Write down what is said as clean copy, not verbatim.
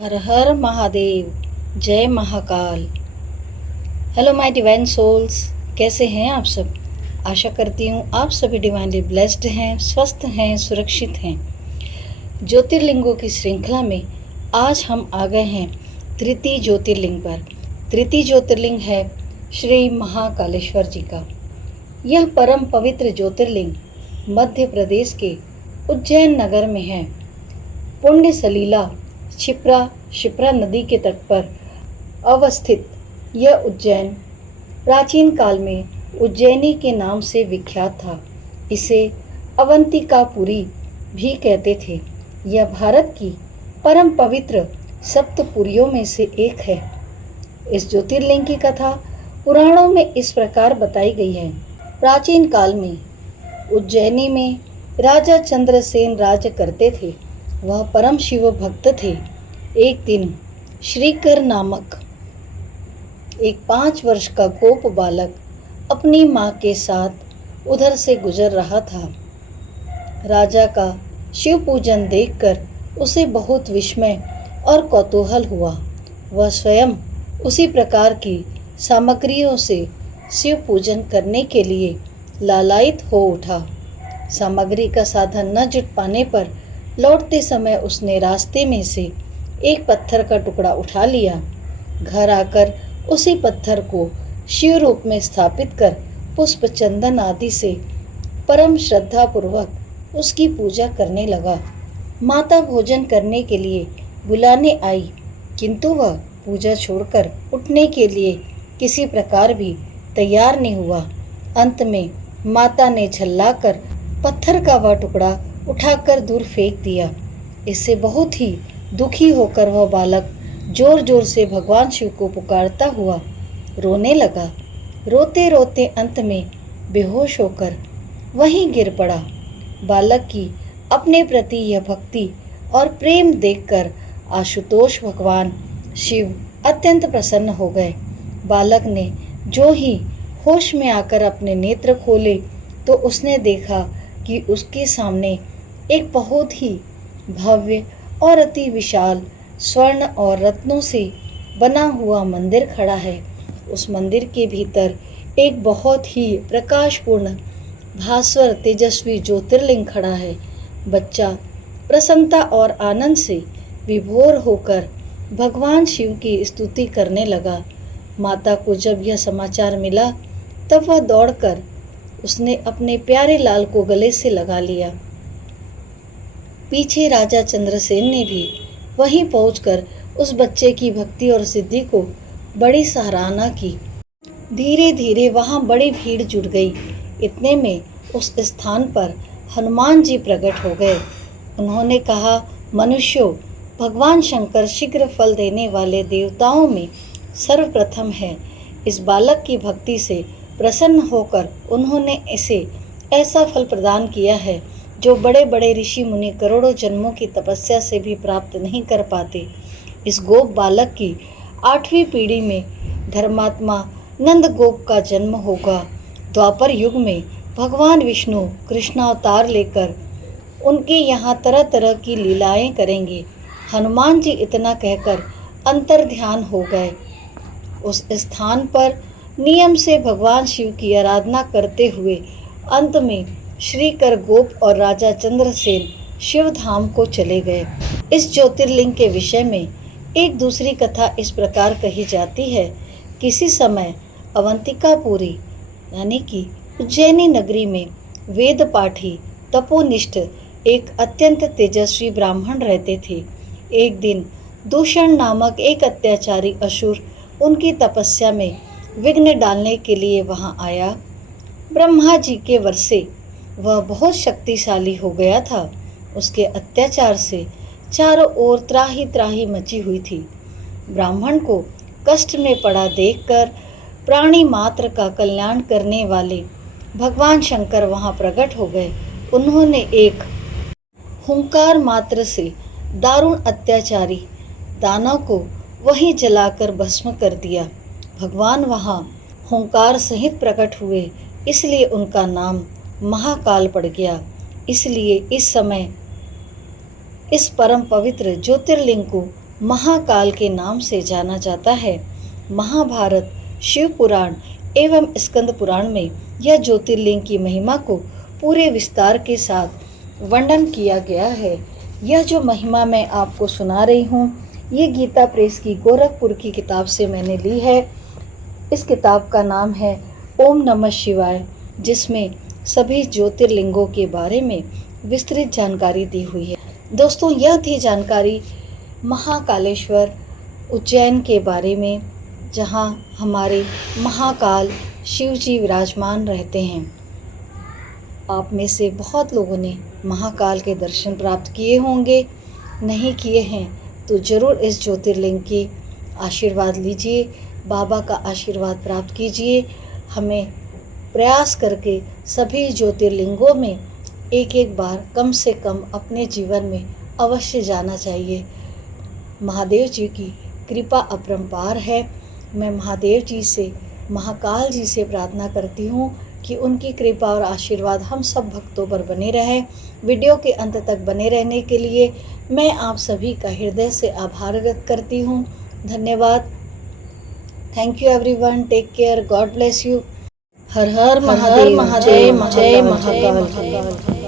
हर हर महादेव। जय Mahakal. Hello my divine souls, कैसे हैं आप सब। आशा करती हूँ आप सभी डिवाइनली ब्लेस्ड हैं, स्वस्थ हैं, सुरक्षित हैं। ज्योतिर्लिंगों की श्रृंखला में आज हम आ गए हैं तृतीय ज्योतिर्लिंग पर। तृतीय ज्योतिर्लिंग है श्री महाकालेश्वर जी का। यह परम पवित्र ज्योतिर्लिंग मध्य प्रदेश के उज्जैन नगर में है। पुण्य सलीला क्षिप्रा नदी के तट पर अवस्थित यह उज्जैन प्राचीन काल में उज्जैनी के नाम से विख्यात था। इसे अवंतिकापुरी भी कहते थे। यह भारत की परम पवित्र सप्तपुरियों में से एक है। इस ज्योतिर्लिंग की कथा पुराणों में इस प्रकार बताई गई है। प्राचीन काल में उज्जैनी में राजा चंद्रसेन राज्य करते थे। वह परम शिव भक्त थे। एक दिन श्रीकर नामक एक 5 वर्ष का गोप बालक अपनी माँ के साथ उधर से गुजर रहा था। राजा का शिव पूजन देखकर उसे बहुत विस्मय और कौतूहल हुआ। वह स्वयं उसी प्रकार की सामग्रियों से शिव पूजन करने के लिए लालायित हो उठा। सामग्री का साधन न जुट पाने पर लौटते समय उसने रास्ते में से एक पत्थर का टुकड़ा उठा लिया। घर आकर उसी पत्थर को शिव रूप में स्थापित कर पुष्प चंदन आदि से परम श्रद्धा पूर्वक उसकी पूजा करने लगा। माता भोजन करने के लिए बुलाने आई, किंतु वह पूजा छोड़कर उठने के लिए किसी प्रकार भी तैयार नहीं हुआ। अंत में माता ने झल्लाकर पत्थर का वह टुकड़ा उठाकर दूर फेंक दिया। इससे बहुत ही दुखी होकर वह बालक जोर जोर से भगवान शिव को पुकारता हुआ रोने लगा। रोते रोते अंत में बेहोश होकर वहीं गिर पड़ा। बालक की अपने प्रति यह भक्ति और प्रेम देखकर आशुतोष भगवान शिव अत्यंत प्रसन्न हो गए। बालक ने जो ही होश में आकर अपने नेत्र खोले तो उसने देखा कि उसके सामने एक बहुत ही भव्य और अति विशाल स्वर्ण और रत्नों से बना हुआ मंदिर खड़ा है। उस मंदिर के भीतर एक बहुत ही प्रकाशपूर्ण भास्वर तेजस्वी ज्योतिर्लिंग खड़ा है। बच्चा प्रसन्नता और आनंद से विभोर होकर भगवान शिव की स्तुति करने लगा। माता को जब यह समाचार मिला तब वह दौड़कर उसने अपने प्यारे लाल को गले से लगा लिया। पीछे राजा चंद्रसेन ने भी वहीं पहुंचकर उस बच्चे की भक्ति और सिद्धि को बड़ी सराहना की। धीरे धीरे वहां बड़ी भीड़ जुट गई। इतने में उस स्थान पर हनुमान जी प्रकट हो गए। उन्होंने कहा, मनुष्यों, भगवान शंकर शीघ्र फल देने वाले देवताओं में सर्वप्रथम है। इस बालक की भक्ति से प्रसन्न होकर उन्होंने इसे ऐसा फल प्रदान किया है जो बड़े बड़े ऋषि मुनि करोड़ों जन्मों की तपस्या से भी प्राप्त नहीं कर पाते। इस गोप बालक की 8वीं पीढ़ी में धर्मात्मा नंद गोप का जन्म होगा। द्वापर युग में भगवान विष्णु कृष्णावतार लेकर उनके यहाँ तरह तरह की लीलाएं करेंगे। हनुमान जी इतना कहकर अंतर्ध्यान हो गए। उस स्थान पर नियम से भगवान शिव की आराधना करते हुए अंत में श्रीकर गोप और राजा चंद्रसेन शिव धाम को चले गए। इस ज्योतिर्लिंग के विषय में एक दूसरी कथा इस प्रकार कही जाती है। किसी समय अवंतिकापुरी यानी कि उज्जैनी नगरी में वेद पाठी तपोनिष्ठ एक अत्यंत तेजस्वी ब्राह्मण रहते थे। एक दिन दूषण नामक एक अत्याचारी असुर उनकी तपस्या में विघ्न डालने के लिए वहां आया। ब्रह्मा जी के वर से वह बहुत शक्तिशाली हो गया था। उसके अत्याचार से चारों ओर त्राही त्राही मची हुई थी। ब्राह्मण को कष्ट में पड़ा देखकर प्राणी मात्र का कल्याण करने वाले भगवान शंकर वहां प्रकट हो गए। उन्होंने एक हुंकार मात्र से दारुण अत्याचारी दानव को वहीं जलाकर भस्म कर दिया। भगवान वहां हुंकार सहित प्रकट हुए, इसलिए उनका नाम महाकाल पड़ गया। इसलिए इस समय इस परम पवित्र ज्योतिर्लिंग को महाकाल के नाम से जाना जाता है। महाभारत, शिव पुराण एवं स्कंद पुराण में यह ज्योतिर्लिंग की महिमा को पूरे विस्तार के साथ वर्णन किया गया है। यह जो महिमा मैं आपको सुना रही हूँ, ये गीता प्रेस की गोरखपुर की किताब से मैंने ली है। इस किताब का नाम है ओम नमः शिवाय, जिसमें सभी ज्योतिर्लिंगों के बारे में विस्तृत जानकारी दी हुई है। दोस्तों, यह थी जानकारी महाकालेश्वर उज्जैन के बारे में, जहां हमारे महाकाल शिव जी विराजमान रहते हैं। आप में से बहुत लोगों ने महाकाल के दर्शन प्राप्त किए होंगे, नहीं किए हैं तो ज़रूर इस ज्योतिर्लिंग की आशीर्वाद लीजिए, बाबा का आशीर्वाद प्राप्त कीजिए। हमें प्रयास करके सभी ज्योतिर्लिंगों में एक एक बार कम से कम अपने जीवन में अवश्य जाना चाहिए। महादेव जी की कृपा अपरंपार है। मैं महादेव जी से, महाकाल जी से प्रार्थना करती हूँ कि उनकी कृपा और आशीर्वाद हम सब भक्तों पर बने रहे। वीडियो के अंत तक बने रहने के लिए मैं आप सभी का हृदय से आभार व्यक्त करती हूँ। धन्यवाद। Thank you everyone. Take care. God bless you. हर हर महादेव। जय महाकाल।